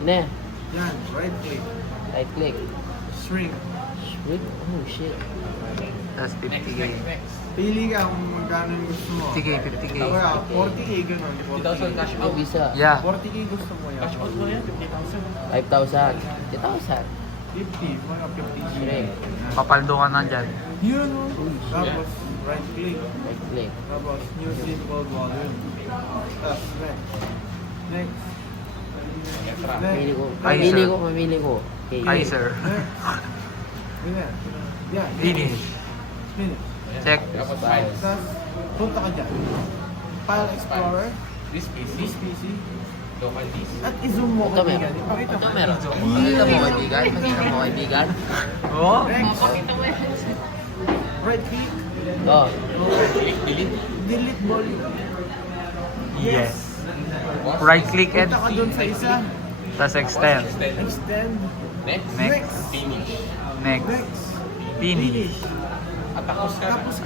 Ne. Yan, right click. Right click. Shrink. Shrink. Oh shit. Tapos 50k. Pili ka kung magkano yung gusto mo. 50k, 50k. Kaya, 40k ganun. 50,000 cash Yung out. visa. Yeah. 40k gusto mo yan. Cash out mo yan, 50,000. 5,000. 50,000. 50, mga 50k. Shrink. Papaldo ka na dyan. Yun o. Tapos, right click. Right click. Tapos, new simple volume. Tapos, next. Next. Mamili ko. Next. Mamili ko. Mamili ko. Okay. Hi, sir. Next. Ganyan. Yan. Finish. Finish. Check. Tapos Files. Tapos, punta ka dyan. File Explorer. This PC, This PC. local disk. At i-zoom mo Ito kaibigan. meron. Ipakita Ito mo. meron. Makita mo kaibigan. Makita mo kaibigan. Oh. Next. Right click. Oh. Click, delete. Delete volume. Yes. Right click and Punta ka dun sa isa. tas extend. Extend. Next. Next. Finish. Next. Next. Finish. At tapos ka na. Tapos